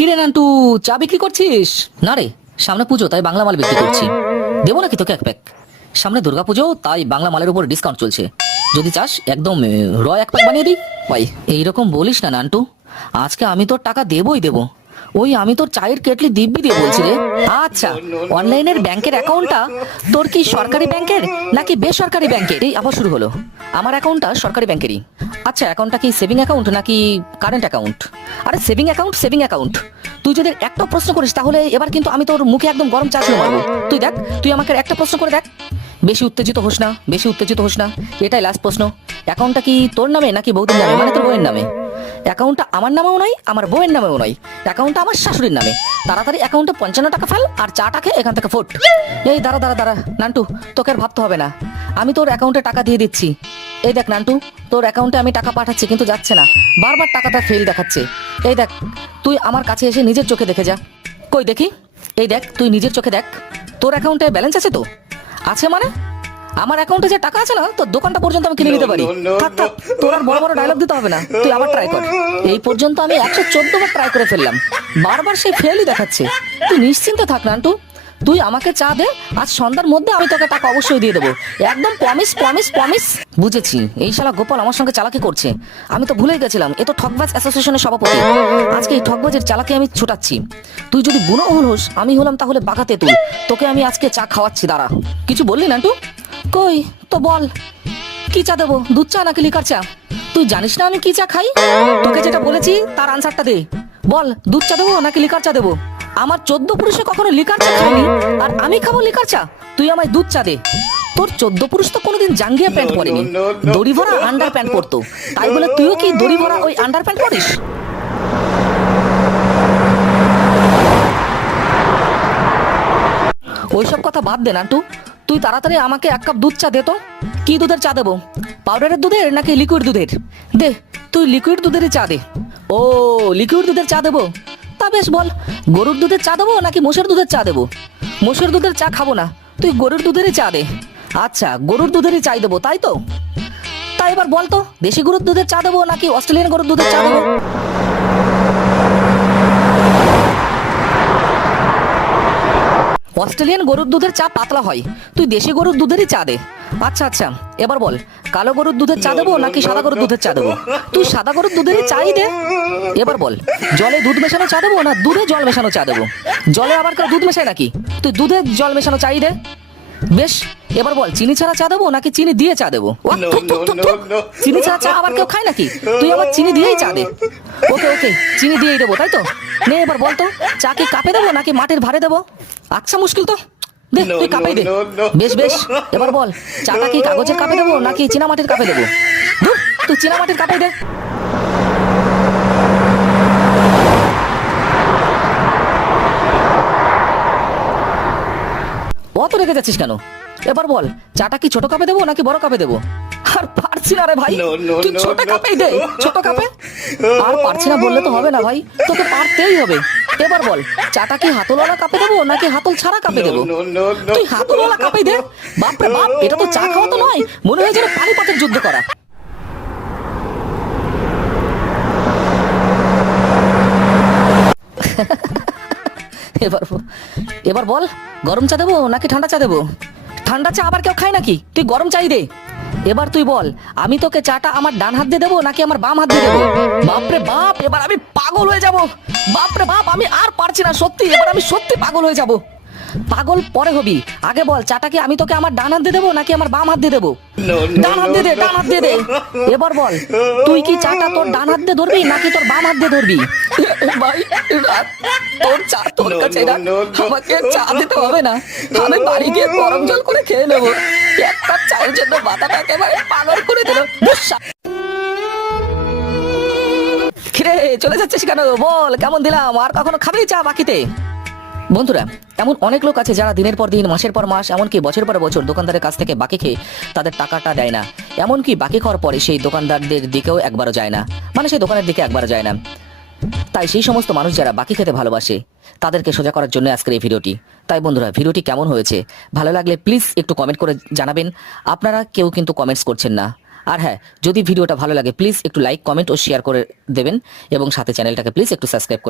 কিরে নান্টু, চা বিক্রি করছিস? না রে, সামনে পুজো, তাই বাংলা মাল বিক্রি করছি। দেবো নাকি তোকে এক প্যাক সামনে দুর্গা পুজো, তাই বাংলা মালের উপর ডিসকাউন্ট চলছে। যদি চাস, একদম র এক প্যাক বানিয়ে দিই। ভাই, এইরকম বলিস না নান্টু। আজকে আমি তোর টাকা দেবই দেবো। ওই আমি তোর চায়ের কেটলি দিব্যি দিয়ে বলছি রে। আচ্ছা অনলাইনের ব্যাংকের অ্যাকাউন্টটা তোর কি সরকারি ব্যাংকের, নাকি বেসরকারি ব্যাংকের? এই আবার শুরু হলো। আমার অ্যাকাউন্টটা সরকারি ব্যাংকেরই। আচ্ছা অ্যাকাউন্টটা কি সেভিং অ্যাকাউন্ট নাকি কারেন্ট অ্যাকাউন্ট আরে সেভিং অ্যাকাউন্ট সেভিং অ্যাকাউন্ট তুই যদি একটা প্রশ্ন করিস, তাহলে এবার কিন্তু আমি তোর মুখে একদম গরম চা ছুঁড়ে মারবো। তুই দেখ, তুই আমাকে একটা প্রশ্ন করে দেখ। বেশি উত্তেজিত হোস না, বেশি উত্তেজিত হোস না। এটাই লাস্ট প্রশ্ন। অ্যাকাউন্টটা কি তোর নামে নাকি বৌদির নামে? মানে তোর বউয়ের নামে? অ্যাকাউন্টটা আমার নামেও নয়, আমার বউয়ের নামেও নয়। অ্যাকাউন্টটা আমার শাশুড়ির নামে। তাড়াতাড়ি অ্যাকাউন্টে পঞ্চান্ন টাকা ফেল আর চাটাকে এখান থেকে ফোট। এই দাঁড়া দাঁড়া দাঁড়া। নান্টু, তোকে আর ভাবতে হবে না। আমি তোর অ্যাকাউন্টে টাকা দিয়ে দিচ্ছি। এই দেখ নান্টু তোর অ্যাকাউন্টে আমি টাকা পাঠাচ্ছি কিন্তু যাচ্ছে না। বারবার টাকাটা ফেল দেখাচ্ছে। এই দেখ তুই আমার কাছে এসে নিজের চোখে দেখে যা। কই দেখি? এই দেখ তুই নিজের চোখে দেখ। তোর অ্যাকাউন্টে ব্যালেন্স আছে তো? আছে মানে? আমার অ্যাকাউন্টে যে টাকা আছে না তোর দোকানটা পর্যন্ত আমি কিনে নিতে পারি। থাক থাক তোর আর বড় বড় ডায়লগ দিতে হবে না। তুই আবার ট্রাই কর। এই পর্যন্ত আমি একশো চোদ্দ বার ট্রাই করে ফেললাম। বারবার সেই ফেলই দেখাচ্ছে। তুই নিশ্চিন্তে থাক নান্টু। তুই আমাকে চা দে, আজ সন্ধ্যার মধ্যে আমি তোকে টাকা অবশ্যই দিয়ে দেবো। একদম প্রমিস প্রমিস প্রমিস বুঝেছি, এই শালা গোপাল আমার সঙ্গে চালাকি করছে। আমি তো ভুলে গেছিলাম, এ তো ঠকবাজ অ্যাসোসিয়েশনের সভাপতি। আজকে এই ঠকবাজের চালাকি আমি ছোটাচ্ছি। তুই যদি বুনো হল হোস, আমি হলাম তাহলে বাগাতে তুই। তোকে আমি আজকে চা খাওয়াচ্ছি, দাঁড়া। কিছু বললি না নান্টু কই, তো বল। কি চা দেবো, দুধ চা নাকি লিকার চা? তুই জানিস না আমি কি চা খাই? তোকে যেটা বলেছি, তার আনসারটা দে। বল, দুধ চা দেবো নাকি লিকার চা দেবো? আমার চোদ্দ পুরুষে কখনো লিকার চা খায়নি আর আমি খাব লিকার চা? তুই আমায় দুধ চা দে। তোর চোদ্দ পুরুষ তো কোনোদিন জাঙ্গিয়া প্যান্ট পরেনি। দড়ি ভরা আন্ডার প্যান্ট পরতো। তাই বলে তুইও কি দড়ি ভরা ওই আন্ডার প্যান্ট পরিস? ওইসব কথা বাদ দে নান্টু। তুই তাড়াতাড়ি আমাকে এক কাপ দুধ চা দে তো। কি দুধের চা দেবো? পাউডারের দুধের নাকি লিকুইড দুধের? দে তুই লিকুইড দুধেরই চা দে। ও লিকুইড দুধের চা দেবো? তা বেশ বল। গরুর দুধের চা দেবো নাকি মোষের দুধের চা দেবো? মোষের দুধের চা খাব না। তুই গরুর দুধেরই চা দে। আচ্ছা গরুর দুধেরই চাই দেবো, তাই তো? তা এবার বলতো দেশি গরুর দুধের চা দেবো নাকি অস্ট্রেলিয়ান গরুর দুধের চা দেবো? অস্ট্রেলিয়ান গরুর দুধের চা পাতলা হয়। তুই দেশি গরুর দুধেরই চা দে। আচ্ছা আচ্ছা এবার বল কালো গরুর দুধের চা দেবো নাকি সাদা গরুর দুধের চা দেবো? তুই সাদা গরুর দুধেরই চাই দে। এবার বল জলে দুধ মেশানো চা দেবো না দুধে জল মেশানো চা দেবো? জলে আবার কেউ দুধ মেশায় নাকি? তুই দুধে জল মেশানো চাই দে। বেশ এবার বল চিনি ছাড়া চা দেবো নাকি চিনি দিয়ে চা দেবো। চিনি ছাড়া চা আবার কেউ খায় নাকি? তুই আবার চিনি দিয়েই চা দে। ওকে ওকে চিনি দিয়েই দেবো তাই তো? নে এবার বল তো চা কি কাপে দেবো নাকি মাটির ভারে দেবো? আচ্ছা মুশকিল তো। দে তুই কাপেই দে। বেশ বেশ এবার বল চাটা কি কাগজের কাপে দেবো নাকি চীনা মাটির কাপে দেবো? তুই চীনা মাটির কাপে দে। অত রেখে যাচ্ছিস কেন? এবার বল চাটা কি ছোট কাপে দেবো নাকি বড় কাপে দেবো? আর পারছি না রে ভাই তুই ছোট. কাপেই দে ছোট কাপে। আর পারছি না বললে তো হবে না ভাই তোকে পারতেই হবে। এবার বল চাটা কি হাতলওয়ালা কাপে দেবো নাকি হাতল ছাড়া কাপে দেবো. তুই হাতলওয়ালা কাপেই দে। বাপরে বাপ এটা তো চা খাওয়া তো নয়। মনে হয় যেন পানিপথের যুদ্ধ করা। এবার এবার বল গরম চা দেবো নাকি ঠান্ডা চা দেবো? ঠান্ডা চা আবার কেউ খায় নাকি? তুই গরম চাই দে। এবার তুই বল, আমি তোকে চাটা আমার ডান হাত দিয়ে দেবো নাকি আমার বাম হাত দিয়ে দেবো? বাপরে বাপ, এবার আমি পাগল হয়ে যাব। বাপরে বাপ, আমি আর পারছি না, সত্যি, এবার আমি সত্যি পাগল হয়ে যাব। পাগল পরে হবি। আগে বল চাটা কি আমি তোকে আমার ডান হাত দিয়ে দেবো নাকি আমার বাম হাত দিয়ে দেবো? ডান হাত দিয়ে দে ডান হাত দিয়ে দে। এবার বল তুই কি চাটা তোর ডান হাত দিয়ে ধরবি নাকি তোর বাম হাত দিয়ে ধরবি? ভাই তোর চা তোর কাছে রাখ। আমাকে চা দিতে হবে না। আমি বাড়ি গিয়ে গরম জল করে খেয়ে নেব। এক কাপ চায়ের জন্য মাথাটা একেবারে পাগল করে দিল। কিরে চলে যাচ্ছিস কেন? বল কেমন দিলাম? আর কখনো খাবি চা বাকিতে? বন্ধুরা, এমন অনেক লোক আছে যারা দিনের পর দিন, মাসের পর মাস, এমনকি বছর পর বছর দোকানদারের কাছ থেকে বাকি খেয়ে তাদের টাকাটা দেয় না। এমনকি বাকি খাওয়ার পরে সেই দোকানদারদের দিকেও একবারও যায় না। মানে সেই দোকানের দিকে একবারও যায় না। তাই সেই সমস্ত মানুষ যারা বাকি খেতে ভালোবাসে, তাদেরকে সোজা করার জন্য আজকের এই ভিডিওটি। তাই বন্ধুরা, ভিডিওটি কেমন হয়েছে? ভালো লাগলে প্লিজ একটু কমেন্ট করে জানাবেন। আপনারা কেউ কিন্তু কমেন্টস করছেন না। আর হ্যাঁ যদি ভিডিওটা ভালো লাগে প্লিজ একটু লাইক কমেন্ট ও শেয়ার করে দেবেন এবং সাথে চ্যানেলটাকে প্লিজ একটু সাবস্ক্রাইব করে